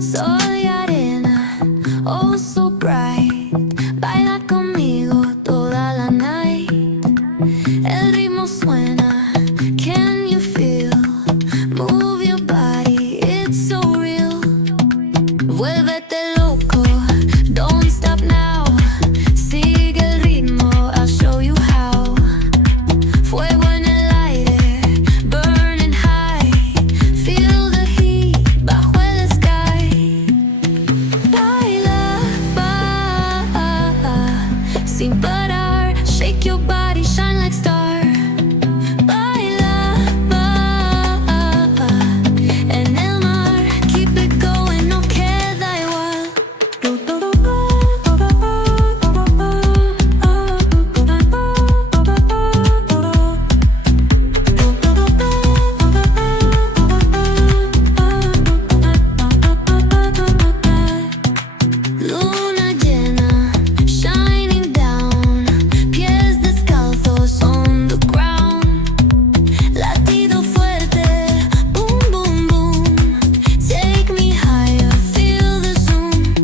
Soy arena, oh so bright. Baila conmigo toda la night. El ritmo suena, can you feel? Move your body, it's so real. Vuélvete loco, don't stop now. Sigue el ritmo, I'll show you how. Fuego en el aire, burning high. Feel the heat bajo el sky. Baila, sin parar. Shake your body, shine like star. Baila, en el mar. Keep it going, no queda igual. Luna llena, shining down. Pies descalzos on the ground. Latido fuerte, boom, boom, boom. Take me higher, feel the zoom.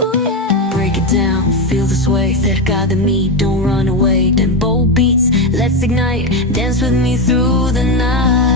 Ooh, yeah. Break it down, feel the sway. Cerca de mí, don't run away. Tempo beats, let's ignite. Dance with me through the night.